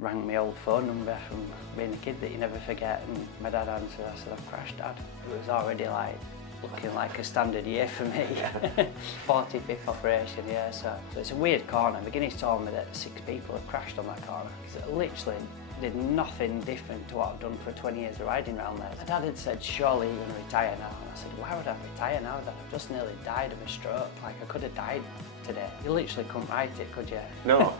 Rang my old phone number from being a kid that you never forget, and my dad answered. I said, "I've crashed, Dad." It was already like looking like a standard year for me. 45th operation, yeah, so it's a weird corner. McGuinness told me that 6 people have crashed on that corner. It literally did nothing different to what I've done for 20 years of riding around there. My dad had said, "Surely you're going to retire now." And I said, "Why would I retire now, Dad? I've just nearly died of a stroke. Like, I could have died today." You literally couldn't write it, could you? No.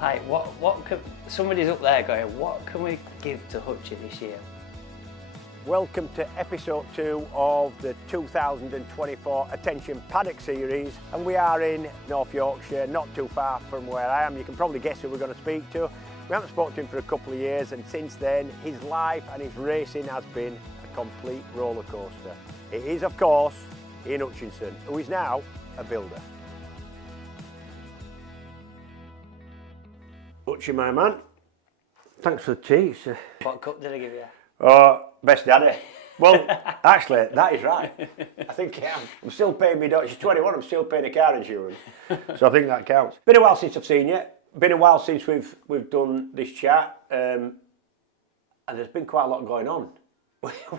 Like, what could, somebody's up there going, what can we give to Hutchy this year? Welcome to episode 2 of the 2024 Attention Paddock series, and we are in North Yorkshire, not too far from where I am. You can probably guess who we're going to speak to. We haven't spoken to him for a couple of years, and since then his life and his racing has been a complete roller coaster. It is, of course, Ian Hutchinson, who is now a builder. Hutchy, my man, thanks for the tea. What cup did I give you? Oh, best daddy. Well, actually, that is right. I think I am. I'm still paying me. She's 21. I'm still paying the car insurance, so I think that counts. Been a while since I've seen you. Been a while since we've done this chat, and there's been quite a lot going on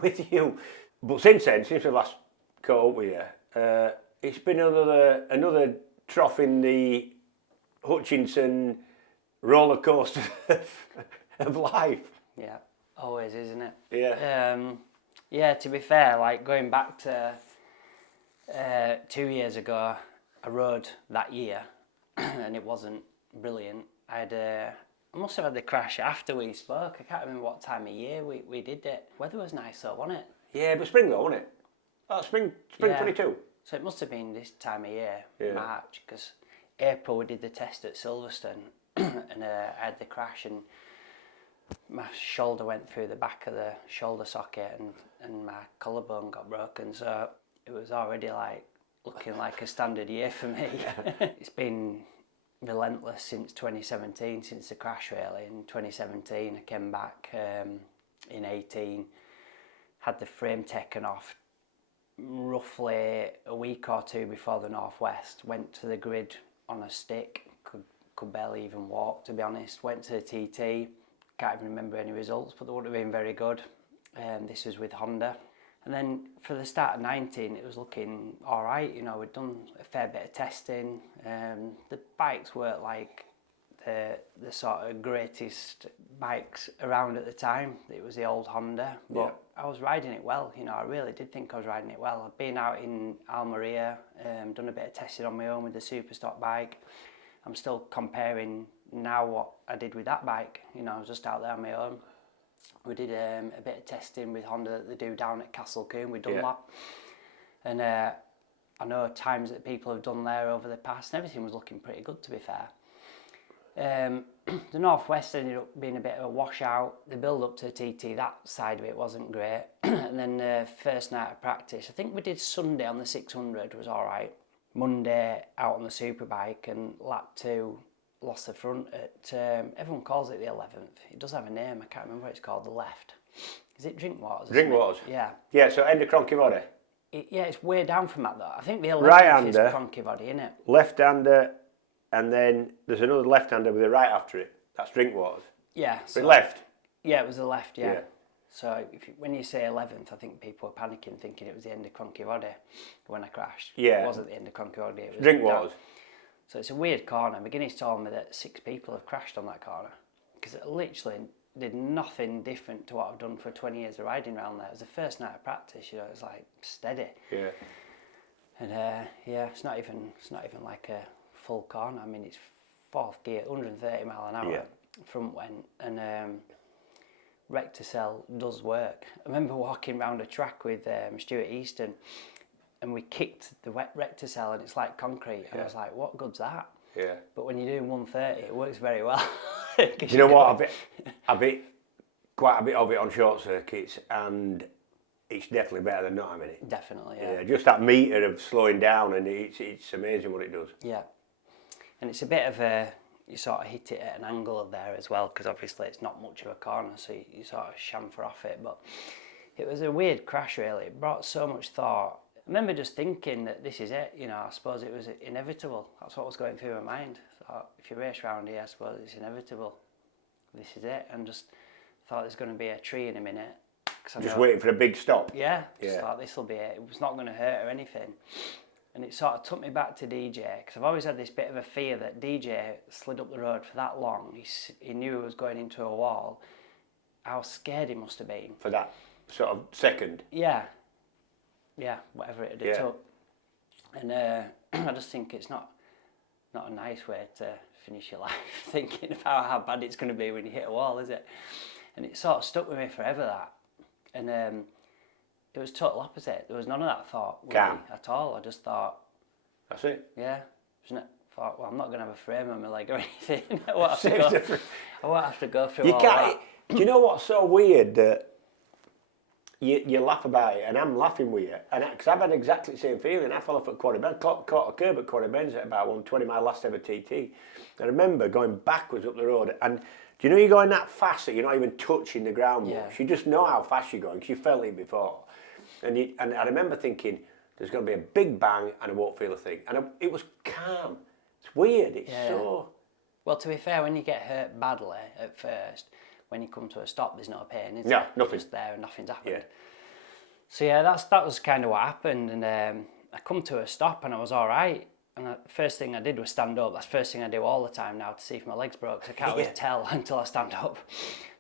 with you. But since then, since we last caught up with you, it's been another trough in the Hutchinson roller coaster of life. Yeah. Always, isn't it? Yeah. Yeah, to be fair, like going back to 2 years ago, I rode that year and it wasn't brilliant. I must have had the crash after we spoke. I can't remember what time of year we did it. Weather was nice though, wasn't it? Yeah, but spring though, wasn't it? Oh, spring Yeah. 22. So it must have been this time of year, Yeah. March, because April we did the test at Silverstone and I had the crash and my shoulder went through the back of the shoulder socket and my collarbone got broken, so it was already like looking like a standard year for me. It's been relentless since 2017, since the crash really. In 2017 I came back in 18, had the frame taken off roughly a week or two before the Northwest, went to the grid on a stick, could barely even walk to be honest, went to the TT. Can't even remember any results, but they would have been very good. This was with Honda. And then for the start of 19, it was looking all right. You know, we'd done a fair bit of testing. The bikes weren't like the sort of greatest bikes around at the time. It was the old Honda, but yeah. I was riding it well. You know, I really did think I was riding it well. I've been out in Almeria, done a bit of testing on my own with the Superstock bike. I'm still comparing now what I did with that bike. You know, I was just out there on my own. We did a bit of testing with Honda that they do down at Castle Coombe. We've done that. And I know times that people have done there over the past, and everything was looking pretty good to be fair. The Northwest ended up being a bit of a washout. The build up to the TT, that side of it wasn't great. And then the first night of practice, I think we did Sunday on the 600 was all right. Monday out on the superbike, and lap 2 lost the front at, everyone calls it the 11th. It does have a name, I can't remember what it's called, the left. Is it Drinkwaters? Drinkwaters? Yeah. Yeah, so end of Cronky Body? Yeah, it's way down from that though. I think the 11th Right-hander, is Cronky Body, isn't it? Left-hander, and then there's another left-hander with a right after it. That's Drinkwaters. Yeah. So left? Yeah, it was the left, yeah. So when you say 11th, I think people were panicking thinking it was the end of Cronky Body when I crashed. Yeah. It wasn't the end of Cronky Body. It was Drinkwaters. So it's a weird corner. McGuinness told me that 6 people have crashed on that corner because it literally did nothing different to what I've done for 20 years of riding around there. It was the first night of practice, you know, it was like steady. Yeah. And yeah, it's not even like a full corner. I mean, it's 4th gear, 130 mile an hour, front went, and Recticel does work. I remember walking around a track with Stuart Easton, and we kicked the wet Recticel and it's like concrete. And I was like, what good's that? Yeah. But when you're doing 130, it works very well. You know what? Quite a bit of it on short circuits, and it's definitely better than not having it. Definitely, yeah. Just that meter of slowing down, and it's amazing what it does. Yeah. And it's a bit of a, you sort of hit it at an angle there as well, because obviously it's not much of a corner, so you sort of chamfer off it. But it was a weird crash, really. It brought so much thought. I remember just thinking that this is it, you know, I suppose it was inevitable. That's what was going through my mind. So if you race round here, I suppose it's inevitable. this is it, and just thought there's going to be a tree in a minute. Just waiting for a big stop. Yeah, just thought this will be it. It was not going to hurt or anything. And it sort of took me back to DJ, because I've always had this bit of a fear that DJ slid up the road for that long. He knew he was going into a wall. How scared he must have been. For that sort of second. Yeah, whatever it took. And I just think it's not a nice way to finish your life, thinking about how bad it's going to be when you hit a wall, is it? And it sort of stuck with me forever, that. And it was total opposite. There was none of that thought at all. I just thought, that's it. Yeah, isn't it? Thought, well, I'm not going to have a frame on my leg or anything. I won't have to go through all that. Do you know what's so weird? That you laugh about it, and I'm laughing with you, and because I've had exactly the same feeling. I fell off at Quarry Bend, caught a curb at Quarry Bend at about 120, my last ever TT. I remember going backwards up the road, and do you know you're going that fast that you're not even touching the ground much? You just know how fast you're going because you felt it before. And I remember thinking, there's going to be a big bang and I won't feel a thing. And it was calm. It's weird. It's so... Well, to be fair, when you get hurt badly at first, when you come to a stop, there's no pain, is there? No, nothing. Just there and nothing's happened. Yeah. So yeah, that was kind of what happened. And I come to a stop and I was all right. And the first thing I did was stand up. That's the first thing I do all the time now to see if my leg's broke, because I can't always tell until I stand up.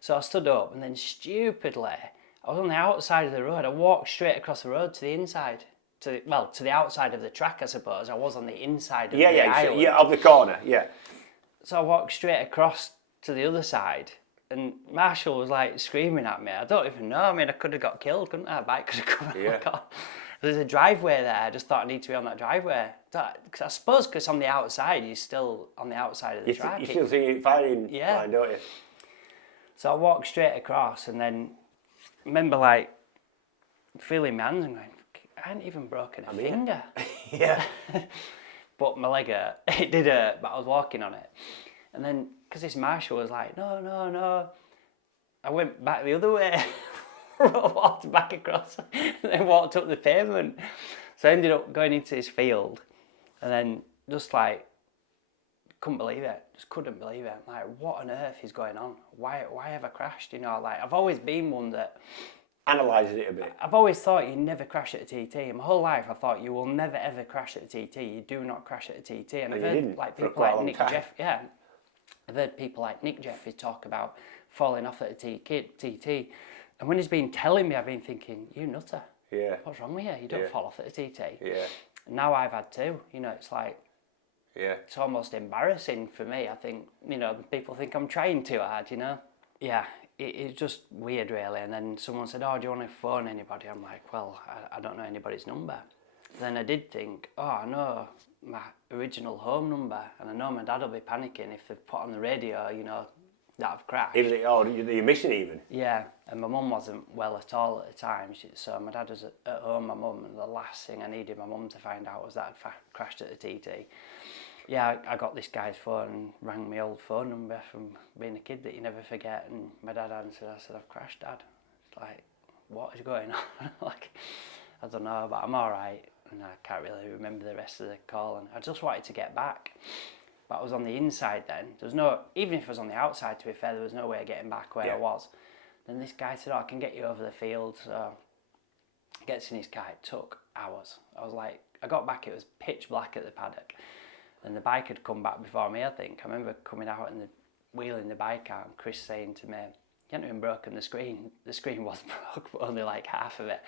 So I stood up, and then stupidly, I was on the outside of the road. I walked straight across the road to the inside. To the outside of the track, I suppose. I was on the inside of the island. Of the corner, So I walked straight across to the other side, and Marshall was like screaming at me. I don't even know. I mean, I could have got killed, couldn't I? A bike could have come out. Yeah. There's a driveway there. I just thought I need to be on that driveway. Cause I suppose because on the outside, you're still on the outside of the track. You still see it firing line, don't you? So I walked straight across, and then I remember like feeling my hands and going, I hadn't even broken a finger. Yeah. But my leg hurt. It did hurt, but I was walking on it. And then, because this marshal was like, no, I went back the other way. Walked back across and then walked up the pavement. So I ended up going into this field, and then just like couldn't believe it. Just couldn't believe it. Like, what on earth is going on? Why have I crashed? You know, like I've always been one that analyses it a bit. I've always thought you never crash at a TT. My whole life I thought you will never ever crash at a TT. You do not crash at a TT. And I've heard like people like Nick Jeff. Yeah, I've heard people like Nick Jeffy talk about falling off at a TT. And when he's been telling me, I've been thinking, you nutter. Yeah. What's wrong with you? You don't fall off at a TT. Yeah. And now I've had two. You know, it's like, yeah, it's almost embarrassing for me. I think, you know, people think I'm trying too hard, you know. Yeah, it's just weird, really. And then someone said, oh, do you want to phone anybody? I'm like, well, I don't know anybody's number. Then I did think, oh, I know my original home number, and I know my dad will be panicking if they've put on the radio, you know, that I've crashed. Even, you're missing even? Yeah, and my mum wasn't well at all at the time, so my dad was at home, my mum, and the last thing I needed my mum to find out was that I'd crashed at the TT. Yeah, I got this guy's phone and rang my old phone number from being a kid that you never forget, and my dad answered. I said, I've crashed, Dad. It's like, what is going on? Like, I don't know, but I'm all right, and I can't really remember the rest of the call, and I just wanted to get back. But I was on the inside then. There was no, even if I was on the outside, to be fair, there was no way of getting back where I was. Then this guy said, oh, I can get you over the field. So gets in his car. It took hours. I was like, I got back, it was pitch black at the paddock. And the bike had come back before me, I think. I remember coming out and wheeling the bike out, and Chris saying to me, you hadn't even broken the screen. The screen was broke, but only like half of it.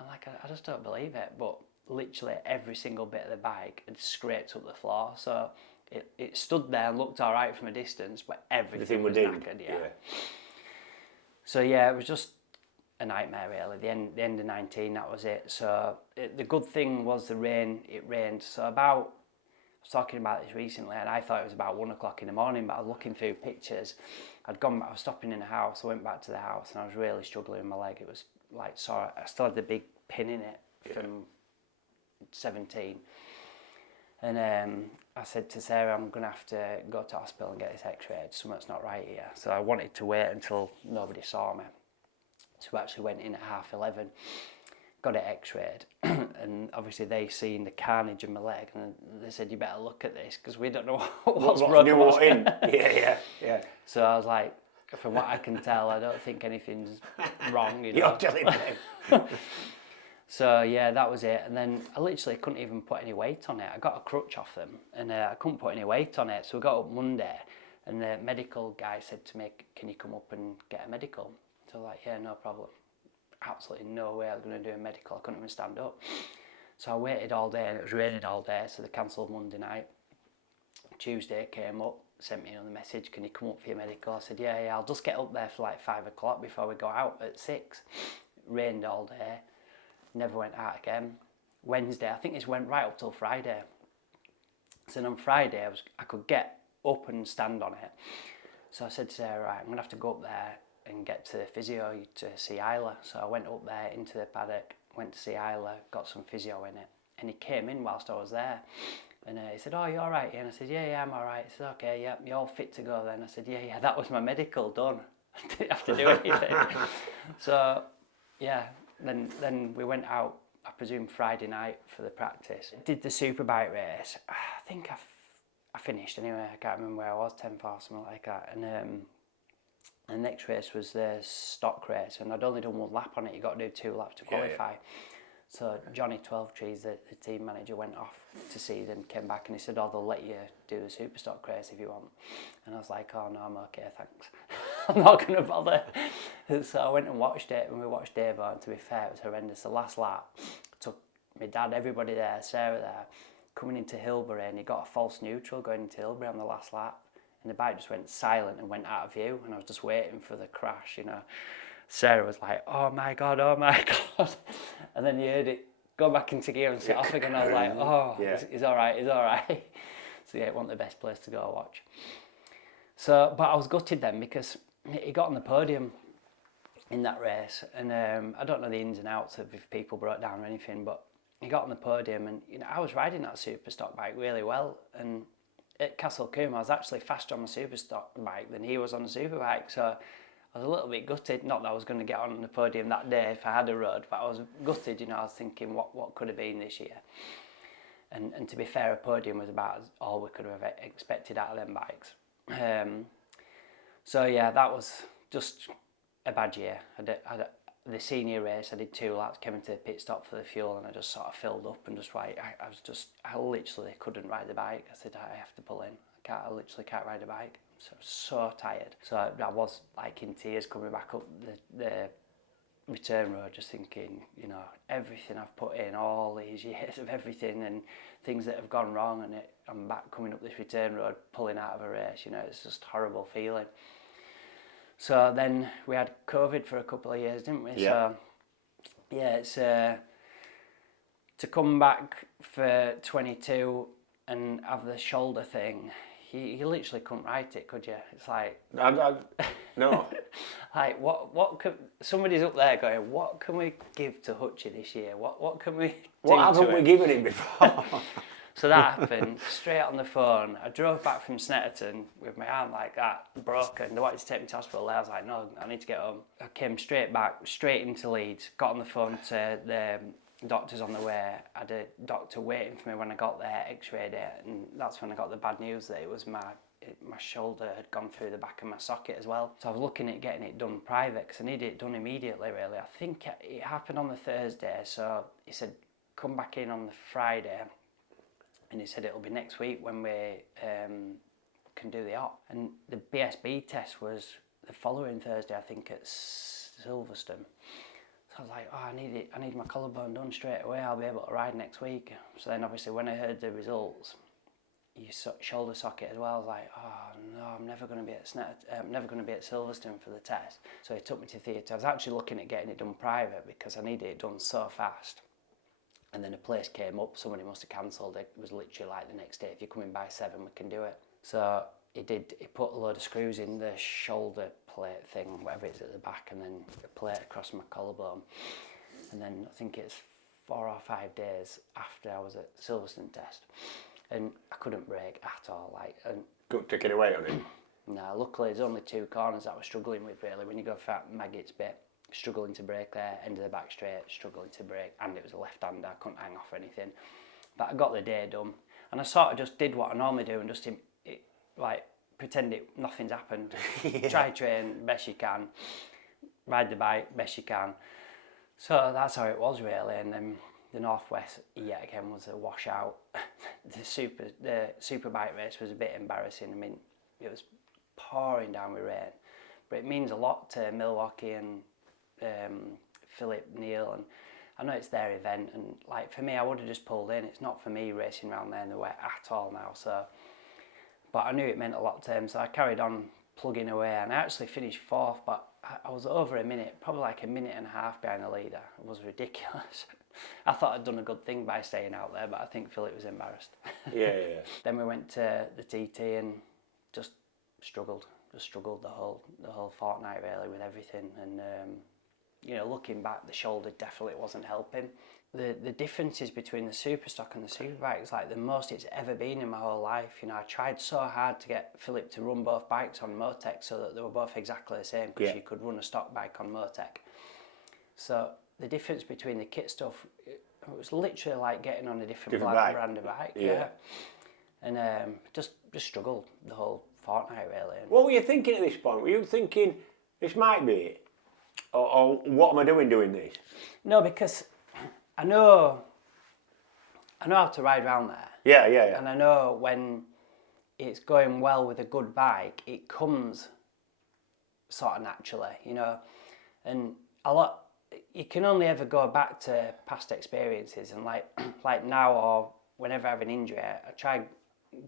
I'm like, I just don't believe it. But literally every single bit of the bike had scraped up the floor. So it stood there and looked all right from a distance, but everything was knackered. Yeah. So yeah, it was just a nightmare really. The end of 19, that was it. So the good thing was the rain. It rained. So I was talking about this recently, and I thought it was about 1 o'clock in the morning, but I was looking through pictures. I was stopping in a house. I went back to the house, and I was really struggling with my leg. It was like sore. I still had the big pin in it from 17. And I said to Sarah, I'm going to have to go to hospital and get this x-rayed. Something's not right here. So I wanted to wait until nobody saw me. So I actually went in at 11:30, got it x-rayed. And obviously they seen the carnage in my leg. And they said, you better look at this because we don't know what's broken. What in. Yeah. So I was like, from what I can tell, I don't think anything's wrong, you know. You're telling me. So yeah, that was it. And then I literally couldn't even put any weight on it. I got a crutch off them, and I couldn't put any weight on it. So we got up Monday, and the medical guy said to me, "Can you come up and get a medical?" So I was like, "Yeah, no problem." Absolutely no way I was going to do a medical. I couldn't even stand up. So I waited all day, and it was raining all day, so they cancelled Monday night. Tuesday came up, sent me another message, "Can you come up for your medical?" I said, yeah, I'll just get up there for like 5 o'clock before we go out at 6. It rained all day, never went out again. Wednesday, I think this went right up till Friday. So then on Friday, I could get up and stand on it. So I said to Sarah, right, I'm going to have to go up there and get to the physio to see Isla. So I went up there into the paddock, went to see Isla, got some physio in it. And he came in whilst I was there. And he said, "Oh, you all right, Ian?" I said, yeah, I'm all right. He said, "Okay, yeah, you're all fit to go then." I said, yeah, that was my medical done. I didn't have to do anything. So, yeah, then we went out, I presume Friday night for the practice. Did the superbike race. I think I finished anyway. I can't remember where I was, 10th or something like that. And the next race was the stock race, and I'd only done 1 lap on it. You got to do 2 laps to qualify. Yeah. So Johnny 12 Trees, the team manager, went off to see them, came back, and he said, "Oh, they'll let you do the super stock race if you want." And I was like, "Oh no, I'm okay, thanks. I'm not going to bother." So I went and watched it, and we watched Davo, and to be fair, it was horrendous. The last lap, took my dad, everybody there, Sarah there, coming into Hilbury, and he got a false neutral going into Hilbury on the last lap, and the bike just went silent and went out of view, and I was just waiting for the crash, you know. Sarah was like, "Oh my God, oh my God." And then you heard it go back into gear and sit off again. I was like, "Oh, yeah. He's all right, he's all right." So yeah, it wasn't the best place to go watch. So, but I was gutted then because he got on the podium in that race, and I don't know the ins and outs of if people broke down or anything, but he got on the podium, and you know, I was riding that super stock bike really well, and at Castle Coombe I was actually faster on the super stock bike than he was on the super bike, so I was a little bit gutted. Not that I was going to get on the podium that day if I had a road, but I was gutted, you know. I was thinking what could have been this year. And to be fair, a podium was about all we could have expected out of them bikes. So yeah, that was just a bad year. The senior race, I did 2 laps, came into the pit stop for the fuel, and I just sort of filled up and just like, I literally couldn't ride the bike. I said, I have to pull in. I literally can't ride a bike. So tired. So I was like in tears coming back up the return road, just thinking, you know, everything I've put in, all these years of everything and things that have gone wrong, and I'm back coming up this return road, pulling out of a race, you know, it's just a horrible feeling. So then we had COVID for a couple of years, didn't we? Yeah. So yeah, it's to come back for 22 and have the shoulder thing. You literally couldn't write it, could you? It's like... No. Like, what could... Somebody's up there going, what can we give to Hutchy this year? What can we do What haven't we given him before? So that happened, straight on the phone. I drove back from Snetterton with my arm like that, broken. They wanted to take me to hospital. I was like, no, I need to get home. I came straight back, straight into Leeds, got on the phone to the doctors on the way. I had a doctor waiting for me when I got there, x-rayed it, and that's when I got the bad news that it was my shoulder had gone through the back of my socket as well. So I was looking at getting it done private because I needed it done immediately, really. I think it happened on the Thursday, so he said, come back in on the Friday, and he said it'll be next week when we can do the op. And the BSB test was the following Thursday, I think, at Silverstone. So I was like, oh, I need my collarbone done straight away. I'll be able to ride next week. So then obviously when I heard the results, your shoulder socket as well, I was like, oh no, I'm never going to be at Silverstone for the test. So he took me to theatre. I was actually looking at getting it done private because I needed it done so fast. And then a place came up, somebody must have cancelled it. It was literally like the next day, if you're coming by 7, we can do it. So he put a load of screws in the shoulder plate thing, whatever it is at the back, and then a plate across my collarbone. And then I think it's 4 or 5 days after I was at Silverstone test. And I couldn't brake at all. Couldn't take it away on it? No, luckily there's only 2 corners that I was struggling with, really. When you go for that Maggots bit, struggling to brake there, end of the back straight, struggling to brake, and it was a left-hander, I couldn't hang off or anything. But I got the day done, and I sort of just did what I normally do and just pretend nothing's happened. Try train best you can, ride the bike best you can. So that's how it was really. And then the Northwest yet again was a washout. The super bike race was a bit embarrassing. I mean, it was pouring down with rain, but it means a lot to Milwaukee and Philip Neal, and I know it's their event, and like for me I would have just pulled in. It's not for me racing around there in the wet at all now, so but I knew it meant a lot to him, so I carried on plugging away, and I actually finished 4th, but I was over a minute, probably like a minute and a half behind the leader. It was ridiculous. I thought I'd done a good thing by staying out there, but I think Philip was embarrassed. Yeah. Then we went to the TT and just struggled the whole fortnight really with everything, and you know, looking back, the shoulder definitely wasn't helping. The differences between the Superstock and the Superbike is like the most it's ever been in my whole life. You know, I tried so hard to get Philip to run both bikes on Motec so that they were both exactly the same, because you could run a stock bike on Motec. So the difference between the kit stuff, it was literally like getting on a different brand of bike. Yeah. And just struggled the whole fortnight really. What were you thinking at this point? Were you thinking this might be it? Or what am I doing this? No, because I know how to ride around there. Yeah. And I know when it's going well with a good bike, it comes sort of naturally, you know. And you can only ever go back to past experiences, and like now or whenever I have an injury, I try and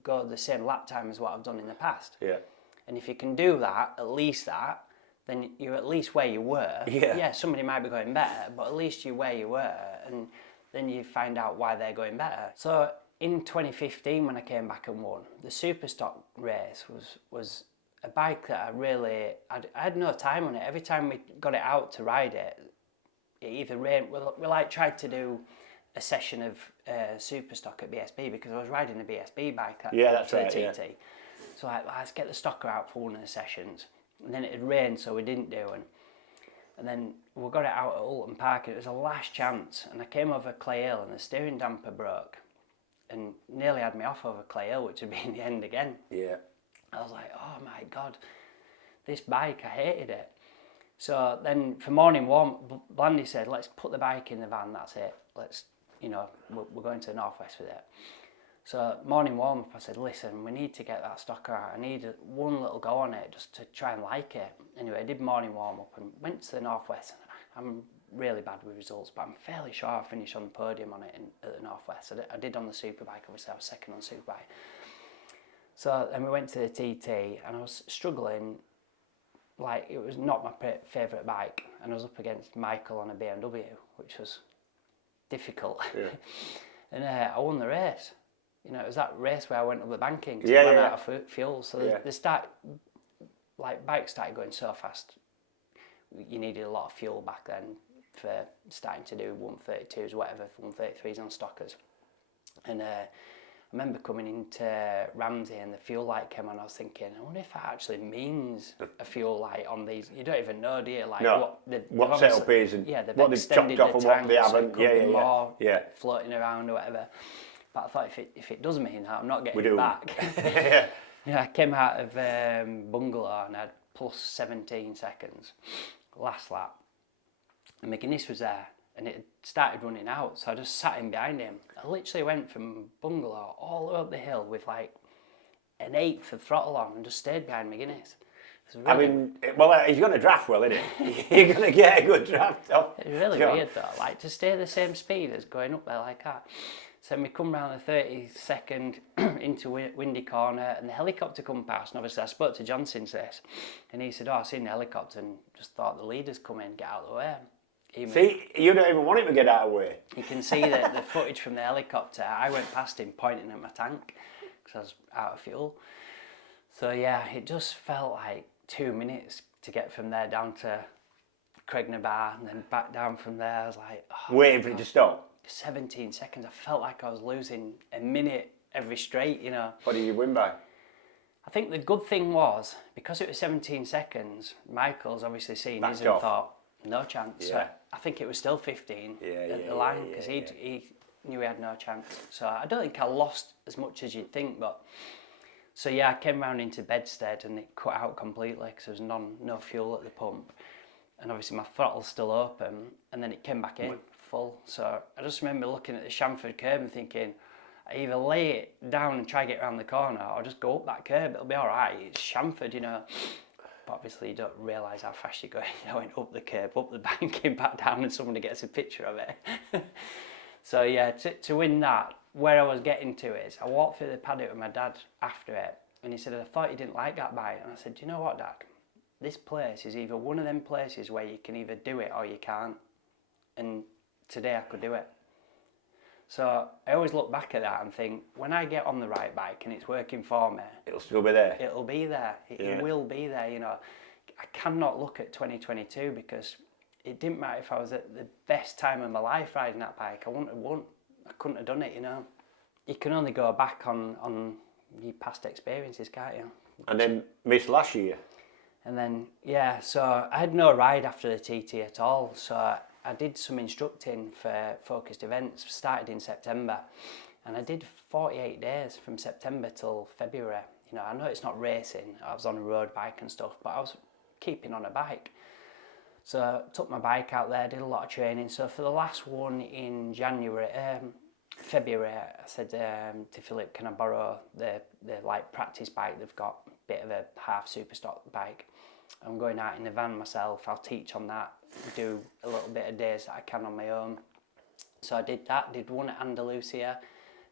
go the same lap time as what I've done in the past. Yeah. And if you can do that, at least that, then you're at least where you were. Yeah, somebody might be going better, but at least you're where you were, and then you find out why they're going better. So in 2015, when I came back and won, the Superstock race was a bike that I had no time on it. Every time we got it out to ride it, it either rained. We like tried to do a session of Superstock at BSB, because I was riding a BSB bike at TT. Yeah. So let's get the stocker out for one of the sessions. And then it had rained, so we didn't do one. And then we got it out at Alton Park, and it was a last chance. And I came over Clay Hill, and the steering damper broke, and nearly had me off over Clay Hill, which would be in the end again. Yeah. I was like, oh my God, this bike, I hated it. So then for morning warm, Blandy said, let's put the bike in the van, that's it. Let's, you know, we're going to the Northwest with it. So morning warm up, I said, listen, we need to get that stocker out. I need one little go on it just to try and like it. Anyway, I did morning warm up and went to the Northwest. I'm really bad with results, but I'm fairly sure I finished on the podium on it at the Northwest. I did on the Superbike, obviously I was second on Superbike. So then we went to the TT, and I was struggling. Like, it was not my favourite bike, and I was up against Michael on a BMW, which was difficult. Yeah. And I won the race. You know, it was that race where I went up the banking because I ran out of fuel. So bikes started going so fast. You needed a lot of fuel back then for starting to do 132s, whatever, 133s on stockers. And I remember coming into Ramsey and the fuel light came on. I was thinking, I wonder if that actually means a fuel light on these. You don't even know, do you? Like what setup is and what they've chopped off and what they haven't. More floating around or whatever. But I thought if it does mean that, I'm not getting it back. I came out of Bungalow and I had plus 17 seconds last lap. And McGuinness was there and it started running out, so I just sat in behind him. I literally went from Bungalow all the way up the hill with like an 1/8 of throttle on and just stayed behind McGuinness. Really, I mean, well, he's going to draft well, isn't he? You're going to get a good draft off. It's really weird though, like to stay the same speed as going up there like that. So we come round the 32nd into Windy Corner, and the helicopter come past, and obviously I spoke to John since this, and he said, I seen the helicopter and just thought the leader's come in, get out of the way. See, you don't even want him to get out of the way. You can see the footage from the helicopter. I went past him pointing at my tank because I was out of fuel. So yeah, it just felt like 2 minutes to get from there down to Craignabar and then back down from there. I was like, waiting for it to stop. 17 seconds. I felt like I was losing a minute every straight, you know. What did you win by? I think the good thing was, because it was 17 seconds, Michael's obviously seen his and thought, no chance. Yeah. So I think it was still 15 at the line, because he knew he had no chance. So I don't think I lost as much as you'd think, but So yeah, I came round into Bedstead and it cut out completely because there was no fuel at the pump. And obviously my throttle's still open, and then it came back in full. So I just remember looking at the Shamford curb and thinking, I either lay it down and try to get around the corner, or just go up that curb, it'll be all right, it's Shamford, you know. But obviously you don't realise how fast you're going. I went up the curb, up the bank, came back down, and somebody gets a picture of it. So yeah, to win that, where I was getting to is, I walked through the paddock with my dad after it, and he said, I thought you didn't like that bike. And I said, do you know what, Dad? This place is either one of them places where you can either do it or you can't. And today I could do it. So I always look back at that and think, when I get on the right bike and it's working for me, It'll still be there. It'll be there. It will be there, you know. I cannot look at 2022 because it didn't matter if I was at the best time of my life riding that bike. I wouldn't have won. I couldn't have done it, you know. You can only go back on your past experiences, can't you? And then missed last year. And then, yeah, so I had no ride after the TT at all. So I did some instructing for focused events, started in September. And I did 48 days from September till February. You know, I know it's not racing. I was on a road bike and stuff, but I was keeping on a bike. So I took my bike out there, did a lot of training. So for the last one in February, I said to Philip, can I borrow the like practice bike they've got, a bit of a half super stock bike. I'm going out in the van myself, I'll teach on that, do a little bit of days that I can on my own. So I did that, did one at Andalusia,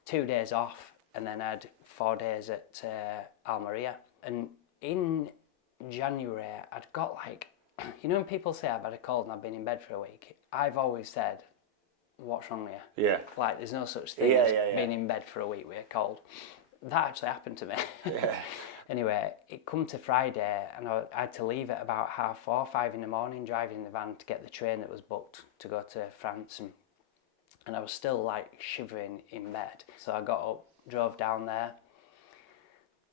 2 days off, and then I had 4 days at Almeria. And in January, I'd got like, you know when people say I've had a cold and I've been in bed for a week, I've always said, what's wrong with you? Yeah. Like there's no such thing as being in bed for a week with a cold. That actually happened to me. Yeah. Anyway, it come to Friday and I had to leave at about 4:30, 5 in the morning, driving in the van to get the train that was booked to go to France. And I was still like shivering in bed. So I got up, drove down there,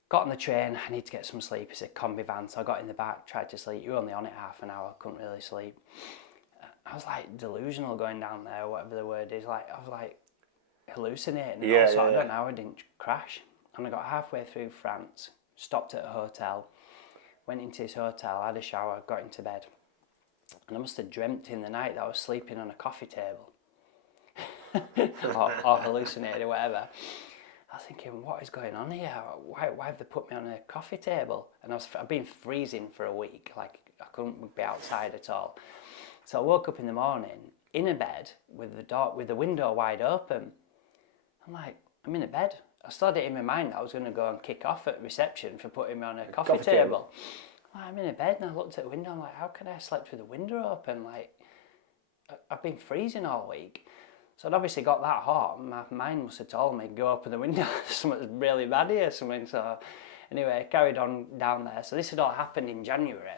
got on the train, I need to get some sleep. It's a combi van, so I got in the back, tried to sleep. You were only on it half an hour, couldn't really sleep. I was like delusional going down there, whatever the word is. Like I was like hallucinating. And also, I don't know how I didn't crash. And I got halfway through France, stopped at a hotel, went into this hotel, had a shower, got into bed. And I must have dreamt in the night that I was sleeping on a coffee table. or hallucinated or whatever. I was thinking, what is going on here? Why have they put me on a coffee table? And I've been freezing for a week, like I couldn't be outside at all. So I woke up in the morning in a bed with the window wide open. I'm like, I'm in a bed. I still had it in my mind that I was going to go and kick off at reception for putting me on a coffee table. Like, I'm in a bed and I looked at the window. I'm like, how can I have slept with the window open? Like, I've been freezing all week. So I'd obviously got that hot. My mind must have told me, go open the window. Something's really bad here. Something. So anyway, I carried on down there. So this had all happened in January.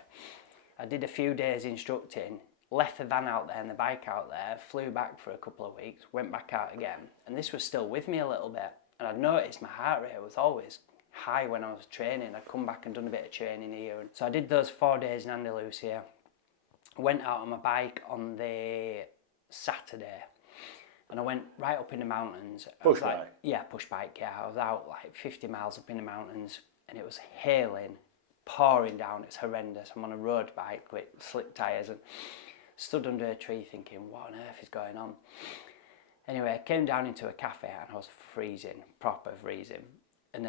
I did a few days instructing, left the van out there and the bike out there, flew back for a couple of weeks, went back out again. And this was still with me a little bit. And I'd noticed my heart rate was always high when I was training. I'd come back and done a bit of training here. And so I did those 4 days in Andalusia. Went out on my bike on the Saturday. And I went right up in the mountains. Push bike? Yeah, push bike, yeah. I was out like 50 miles up in the mountains and it was hailing, pouring down. It's horrendous. I'm on a road bike with slick tyres and stood under a tree thinking, what on earth is going on? Anyway, I came down into a cafe and I was freezing, proper freezing. And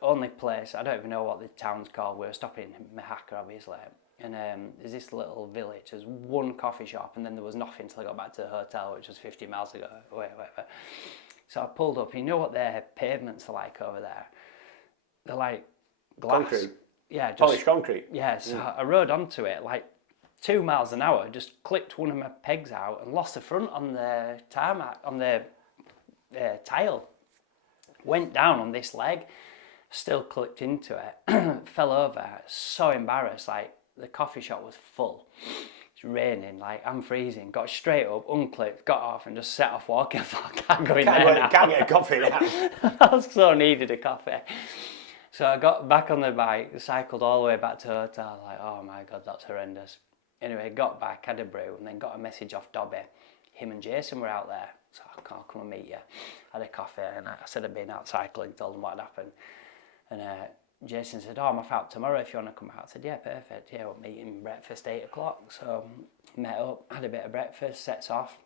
only place, I don't even know what the town's called, we were stopping in Mahaka obviously. And there's this little village, there's one coffee shop and then there was nothing until I got back to the hotel, which was 50 miles ago, whatever. So I pulled up, you know what their pavements are like over there? They're like glass. Concrete? Yeah. Just, polished concrete? Yeah, so I rode onto it like 2 miles an hour, just clipped one of my pegs out and lost the front on the tarmac, on the tile. Went down on this leg, still clipped into it, fell over, so embarrassed, like the coffee shop was full. It's raining, like I'm freezing, got straight up, unclipped, got off and just set off walking. I thought, I can't go in there now. Can't get a coffee now. I so needed a coffee. So I got back on the bike, cycled all the way back to the hotel, like, oh my God, that's horrendous. Anyway, got back, had a brew, and then got a message off Dobby. Him and Jason were out there, so I'll come and meet you. Had a coffee, and I said I'd been out cycling, told them what had happened. And Jason said, I'm off out tomorrow if you want to come out. I said, yeah, perfect. Yeah, we're meeting breakfast 8 o'clock. So met up, had a bit of breakfast, sets off.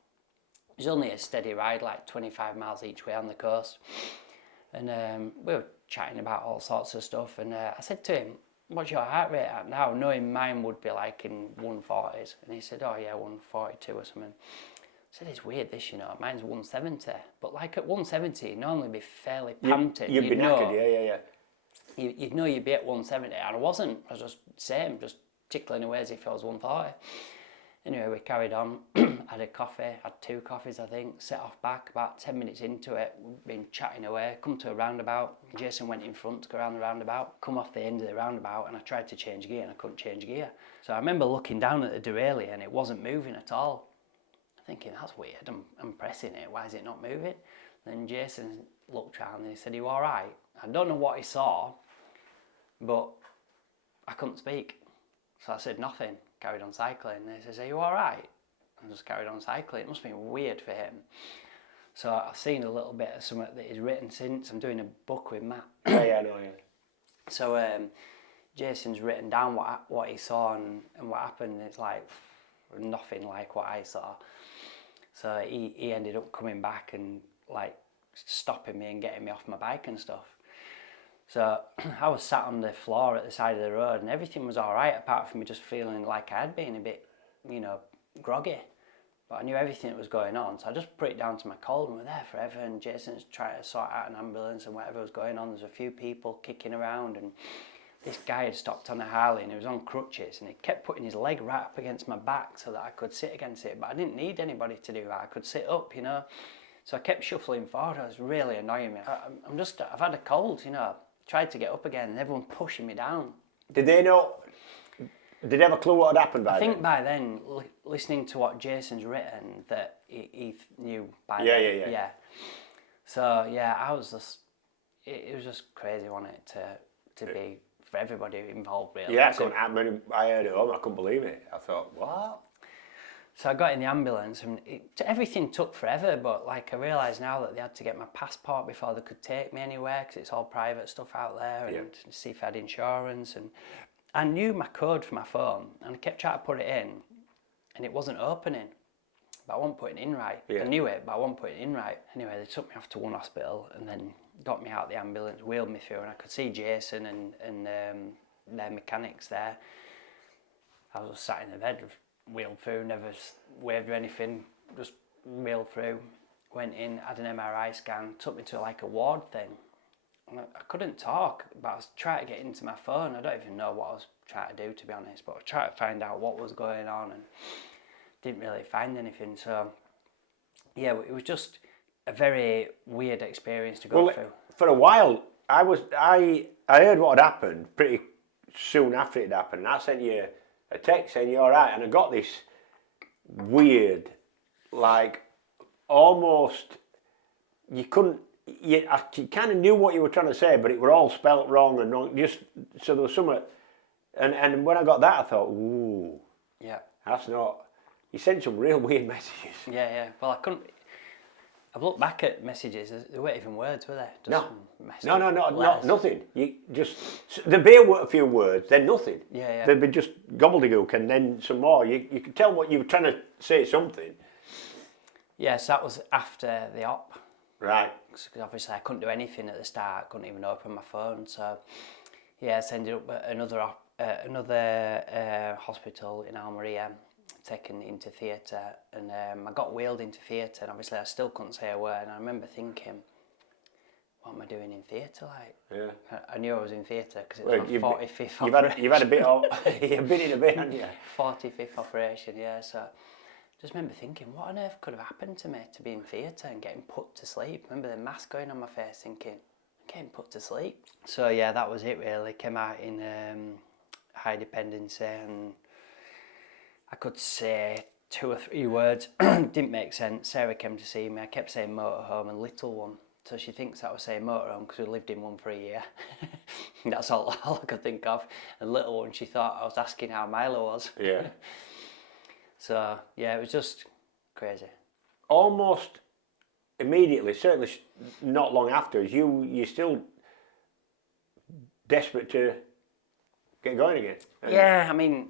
It was only a steady ride, like 25 miles each way on the coast. And we were chatting about all sorts of stuff. And I said to him, what's your heart rate at now? Knowing mine would be like in 140s. And he said, oh yeah, 142 or something. I said, it's weird this, you know, mine's 170. But like at 170, you'd normally be fairly panting. You'd be knackered, yeah. You'd know you'd be at 170, and I wasn't. I was just same, just tickling away as if I was 140. Anyway, we carried on, had a coffee, had 2 coffees I think, set off back. About 10 minutes into it, we've been chatting away, come to a roundabout. Jason went in front to go around the roundabout, come off the end of the roundabout, and I tried to change gear and I couldn't change gear. So I remember looking down at the derailleur and it wasn't moving at all. Thinking, that's weird, I'm pressing it, why is it not moving? Then Jason looked round and he said, are you all right? I don't know what he saw, but I couldn't speak. So I said nothing, carried on cycling. And he says, are you all right? I just carried on cycling. It must have been weird for him. So I've seen a little bit of something that he's written since. I'm doing a book with Matt. Yeah, I know, yeah. So Jason's written down what he saw and what happened. It's like nothing like what I saw. So he ended up coming back and like stopping me and getting me off my bike and stuff. So I was sat on the floor at the side of the road and everything was all right apart from me just feeling like I had been a bit, you know, groggy. But I knew everything that was going on, so I just put it down to my cold and we're there forever. And Jason's trying to sort out an ambulance and whatever was going on. There's a few people kicking around and this guy had stopped on a Harley and he was on crutches and he kept putting his leg right up against my back so that I could sit against it. But I didn't need anybody to do that. I could sit up, you know. So I kept shuffling forward. It was really annoying me. I've had a cold, you know. Tried to get up again and everyone pushing me down. Did they know? Did they have a clue what had happened by then? I think by then, listening to what Jason's written, that he knew by then. Yeah. So yeah, I was just, it was just crazy, wasn't it, to be, for everybody involved really. Yeah, I heard it home, I couldn't believe it. I thought, what? So I got in the ambulance and everything took forever, but like I realise now that they had to get my passport before they could take me anywhere because it's all private stuff out there and see if I had insurance. And I knew my code for my phone and I kept trying to put it in and it wasn't opening. But I wasn't putting it in right. I knew it, but I wasn't putting it in right. Anyway, they took me off to one hospital and then got me out of the ambulance, wheeled me through and I could see Jason and their mechanics there. I was just sat in the bed, wheeled through, never waved or anything, just wheeled through, went in, had an MRI scan, took me to like a ward thing. And I couldn't talk, but I was trying to get into my phone. I don't even know what I was trying to do, to be honest, but I tried to find out what was going on and didn't really find anything. So yeah, it was just a very weird experience to go through. For a while, I heard what had happened pretty soon after it happened, and I sent you a text saying you're all right, and I got this weird, like almost you couldn't. I kind of knew what you were trying to say, but it were all spelt wrong and wrong. Just so there was something, and when I got that, I thought, ooh, yeah, that's not. You sent some real weird messages. Yeah. Well, I couldn't. I've looked back at messages. There weren't even words, were there? Just no, nothing. You just there'd be a few words, then nothing. Yeah. There'd be just gobbledygook, and then some more. You could tell what you were trying to say something. Yes, that was after the op. Right. Because obviously I couldn't do anything at the start. I couldn't even open my phone. So yes, I ended up at another hospital in Almeria, taken into theatre, and I got wheeled into theatre, and obviously I still couldn't say a word. And I remember thinking, what am I doing in theatre? Like, yeah, I knew I was in theatre because it was my 45th operation. You've had a bit of, you've been in a bit, haven't you? 45th operation, yeah. So just remember thinking, what on earth could have happened to me to be in theatre and getting put to sleep? Remember the mask going on my face, thinking, I'm getting put to sleep. So yeah, that was it really. Came out in high dependency, and I could say 2 or 3 words. Didn't make sense. Sarah came to see me. I kept saying motorhome and little one. So she thinks I was saying motorhome because we lived in one for a year. That's all I could think of. And little one, she thought I was asking how Milo was. Yeah. So yeah, it was just crazy. Almost immediately, certainly not long after, you still desperate to get going again. Yeah, I mean,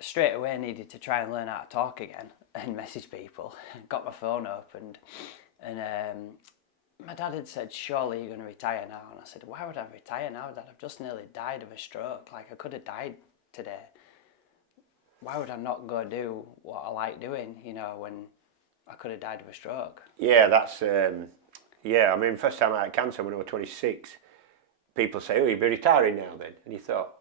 straight away I needed to try and learn how to talk again and message people. Got my phone opened, and my dad had said, surely you're going to retire now. And I said, why would I retire now, Dad? I've just nearly died of a stroke. Like, I could have died today. Why would I not go do what I like doing, you know, when I could have died of a stroke? Yeah, that's, I mean, first time I had cancer when I was 26, people say, oh, you'll be retiring now then. And you thought,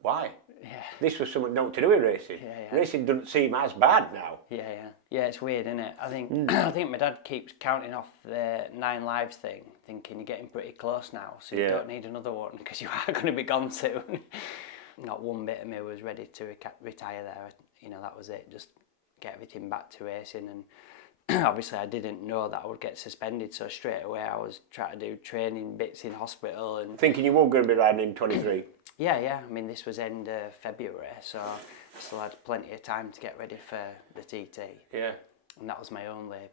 why? Yeah. This was something not to do with racing. Yeah. Racing doesn't seem as bad now. Yeah, it's weird, isn't it? I think I think my dad keeps counting off the 9 lives thing, thinking you're getting pretty close now, so you don't need another one because you are going to be gone soon. Not one bit of me was ready to retire there. You know, that was it. Just get everything back to racing, and obviously I didn't know that I would get suspended, so straight away I was trying to do training bits in hospital and thinking you were going to be riding in 23. Yeah. I mean, this was end of February, so I still had plenty of time to get ready for the TT. Yeah. And that was my only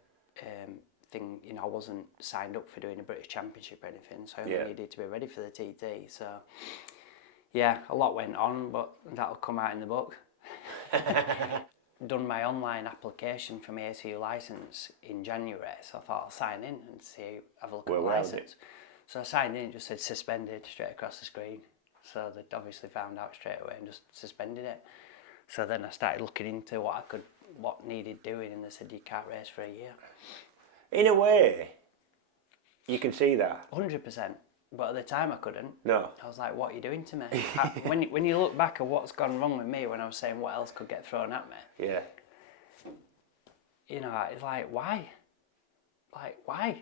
thing. You know, I wasn't signed up for doing a British Championship or anything, so I only needed to be ready for the TT. So yeah, a lot went on, but that'll come out in the book. Done my online application for my ACU licence in January, so I thought I'll sign in and have a look at the licence. So I signed in, it just said suspended straight across the screen. So they'd obviously found out straight away and just suspended it. So then I started looking into what needed doing, and they said you can't race for a year. In a way, you can see that. 100%. But at the time I couldn't. No. I was like, what are you doing to me? when you look back at what's gone wrong with me when I was saying what else could get thrown at me. Yeah. You know, it's like, why? Like, why?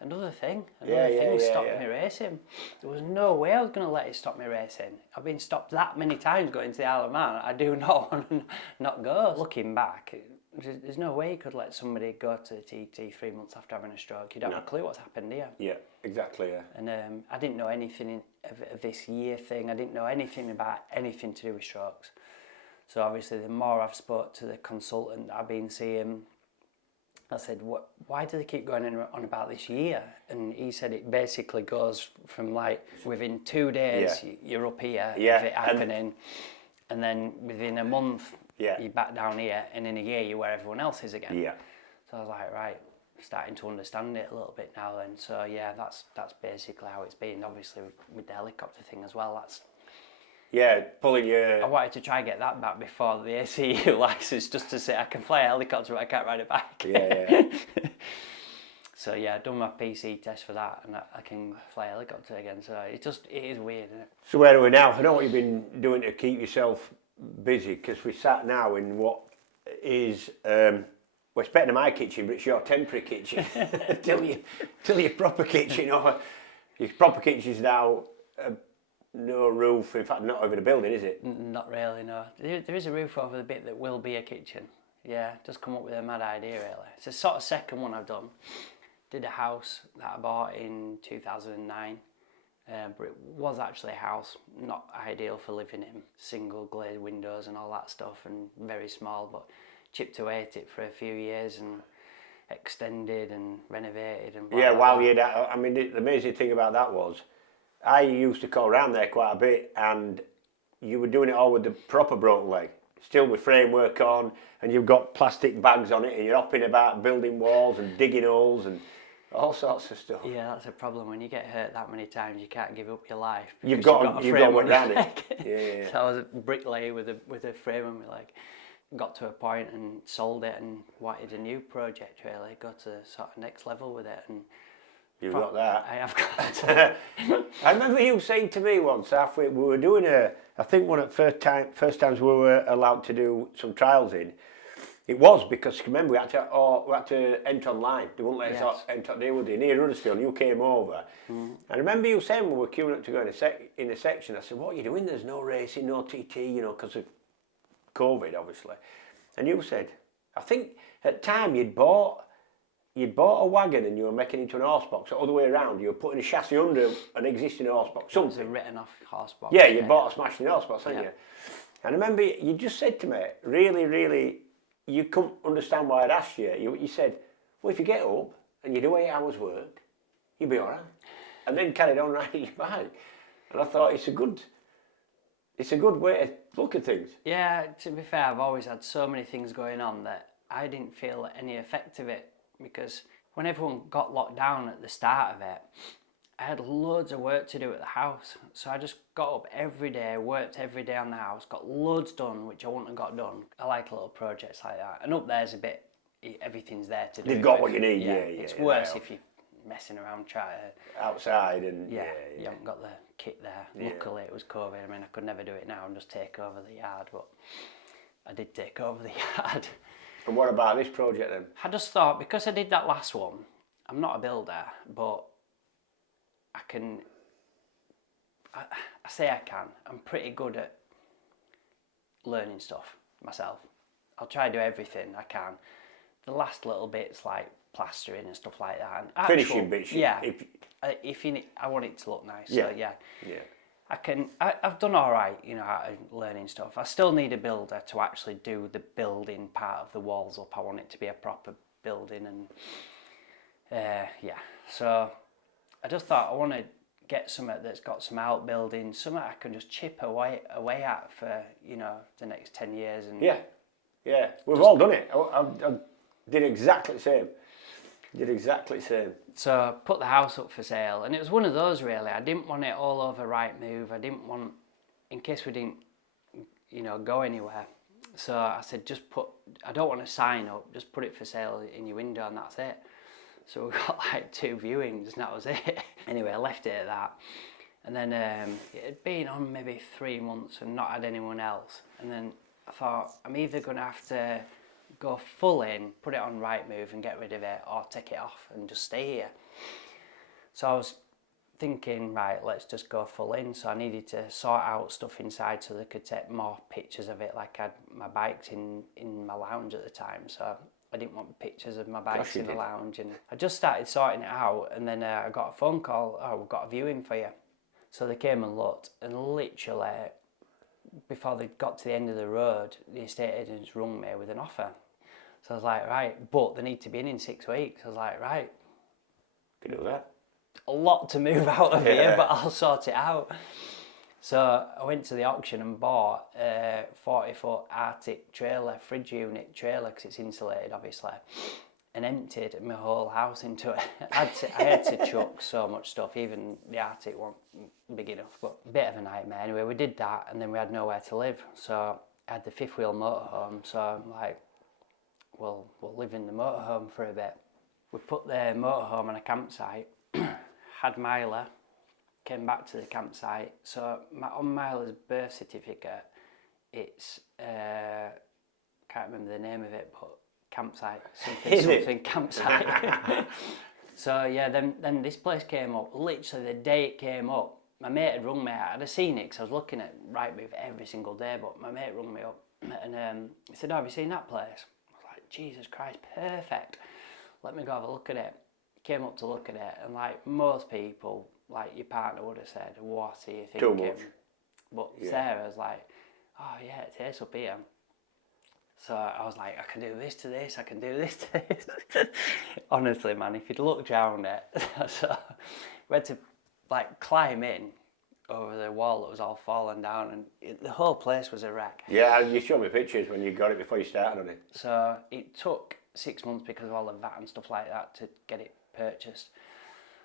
Another thing stopped me racing. There was no way I was going to let it stop me racing. I've been stopped that many times going to the Isle of Man. I do not want to not go. Looking back, there's no way you could let somebody go to the TT 3 months after having a stroke. You don't have a clue what's happened here. Yeah, exactly, yeah. And I didn't know anything of this year thing. I didn't know anything about anything to do with strokes. So obviously the more I've spoke to the consultant I've been seeing, I said, why do they keep going on about this year? And he said it basically goes from like within 2 days you're up here of it happening, and then within a month you're back down here, and in a year you're where everyone else is again. Yeah. So I was like, right, starting to understand it a little bit now then. So yeah, that's basically how it's been. Obviously with the helicopter thing as well, that's... Yeah, pulling your... I wanted to try and get that back before the ACU licence, just to say I can fly a helicopter but I can't ride a bike. Yeah. So yeah, I've done my PC test for that, and I can fly a helicopter again. So it is weird, isn't it? So where are we now? I know what you've been doing to keep yourself busy, because we sat now in what is... we're expecting my kitchen, but it's your temporary kitchen. till your proper kitchen, or your proper kitchen's now... no roof, in fact not over the building, is it? Not really, no. There is a roof over the bit that will be a kitchen. Yeah, just come up with a mad idea really. It's the sort of second one I've done. Did a house that I bought in 2009, but it was actually a house not ideal for living in. Single glazed windows and all that stuff, and very small, but chipped away at it for a few years and extended and renovated and blah, yeah, blah, while blah. you'd... I mean, the amazing thing about that was, I used to call around there quite a bit, and you were doing it all with the proper broken leg, still with framework on, and you've got plastic bags on it, and you're hopping about building walls and digging holes and all sorts of stuff. Yeah, that's a problem. When you get hurt that many times, you can't give up your life. You've got to work around it. Yeah. So I was a bricklayer with a frame on my leg. Got to a point and sold it and wanted a new project really, got to sort of next level with it, and you've got that. I have got I remember you saying to me once, halfway, we were doing I think one of the first times we were allowed to do some trials in, it was because, remember, we had to enter online. They wouldn't let us enter, they would, near Huddersfield, and you came over. I remember you saying when we were queuing up to go in a section, I said, what are you doing? There's no racing, no TT, you know, because of COVID, obviously. And you said, I think at the time you'd bought a wagon and you were making it into an horse box, the other way around, you were putting a chassis under an existing horse box. It was a written off horse box. Yeah, you bought a smashing horse box, hadn't you? And I remember you just said to me, really, you couldn't understand why I'd asked you. You said, well, if you get up and you do 8 hours work, you'll be all right. And then carried on riding your bike. And I thought it's a good way to look at things. Yeah, to be fair, I've always had so many things going on that I didn't feel any effect of it, because when everyone got locked down at the start of it, I had loads of work to do at the house. So I just got up every day, worked every day on the house, got loads done, which I wouldn't have got done. I like little projects like that. And up there's a bit, everything's there to do. You've got what you need, yeah. It's worse if you're messing around trying to... Outside and... You haven't got the kit there. Yeah. Luckily it was COVID. I mean, I could never do it now and just take over the yard, but I did take over the yard. And what about this project then? I just thought, because I did that last one, I'm not a builder, but I can... I say I can. I'm pretty good at learning stuff myself. I'll try to do everything I can. The last little bits like plastering and stuff like that. And Finishing bits. Yeah. If you need, I want it to look nice. Yeah. So yeah. Yeah. I've done all right, you know, out of learning stuff. I still need a builder to actually do the building part of the walls up. I want it to be a proper building, and yeah. So I just thought I want to get something that's got some outbuildings, something I can just chip away at for, you know, the next 10 years. And yeah. We've all done it. I did exactly the same. So I put the house up for sale, and it was one of those really. I didn't want it all over Rightmove. I didn't want, in case we didn't, you know, go anywhere. So I said, I don't want to sign up, just put it for sale in your window and that's it. So we got like 2 viewings and that was it. Anyway, I left it at that. And then it had been on maybe 3 months and not had anyone else. And then I thought, I'm either going to have to go full in, put it on Rightmove and get rid of it, or take it off and just stay here. So I was thinking, right, let's just go full in. So I needed to sort out stuff inside so they could take more pictures of it. Like I had my bikes in my lounge at the time, so I didn't want pictures of my bikes in the lounge. And I just started sorting it out, and then I got a phone call, oh, we've got a viewing for you. So they came and looked, and literally before they got to the end of the road, the estate agents rung me with an offer. So I was like, right, but they need to be in 6 weeks. I was like, right. Can do that. A lot to move out of here, but I'll sort it out. So I went to the auction and bought a 40-foot Arctic trailer, fridge unit trailer, because it's insulated obviously, and emptied my whole house into it. I had to chuck so much stuff, even the Arctic wasn't big enough, but a bit of a nightmare. Anyway, we did that, and then we had nowhere to live. So I had the 5th wheel motorhome, so I'm like, well, we'll live in the motorhome for a bit. We put the motorhome on a campsite, had Myla, came back to the campsite. So on Myla's birth certificate, it's, can't remember the name of it, but campsite, something campsite. So yeah, then this place came up, literally the day it came up. My mate had rung me, I'd have seen it because I was looking at Rightmove every single day, but my mate rung me up and he said, oh, have you seen that place? I was like, Jesus Christ, perfect. Let me go have a look at it. Came up to look at it, and like most people, like your partner would have said, what are you thinking? Too much. But yeah. Sarah's like, oh yeah, it's this up here. So I was like, I can do this to this, I can do this to this. Honestly, man, if you'd looked around it, so we had to like climb in over the wall that was all fallen down, and the whole place was a wreck. Yeah, you showed me pictures when you got it before you started on it. So it took 6 months because of all the VAT and stuff like that to get it purchased.